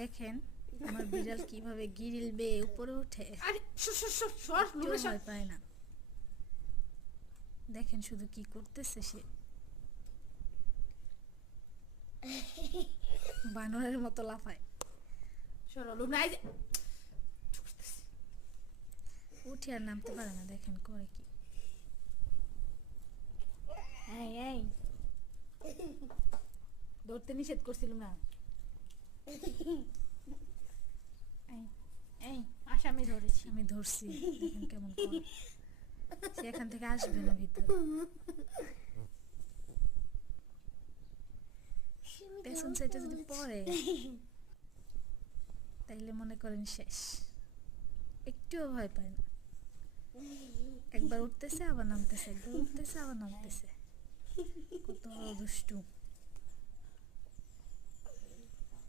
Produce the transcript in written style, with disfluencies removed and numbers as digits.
দেখেন আমার বিড়াল কিভাবে গিরিল বেয়ে উপরে ওঠে। আরে সর লুবে সর। ভয় পায় না। দেখেন শুধু কি করতেছে সে, বানরের মতো লাফায়। সর লুব না। উঠে আর নামতে পারে না, দেখেন করে কি। এই এই ধরতে নিষেধ করছিলাম না। এই আসামি ধরেছি। আমি ধরছি, দেখেন কেমন করে। সে এখান থেকে আসবে না ভিতরে। পেছন সাইডে যদি পড়ে তাইলে মনে করেন শেষ। একটুও ভয় পায় না। একবার উঠতেছে আবার নামতেছে, একবার উঠতেছে আবার নামতেছে। কত দুষ্টু।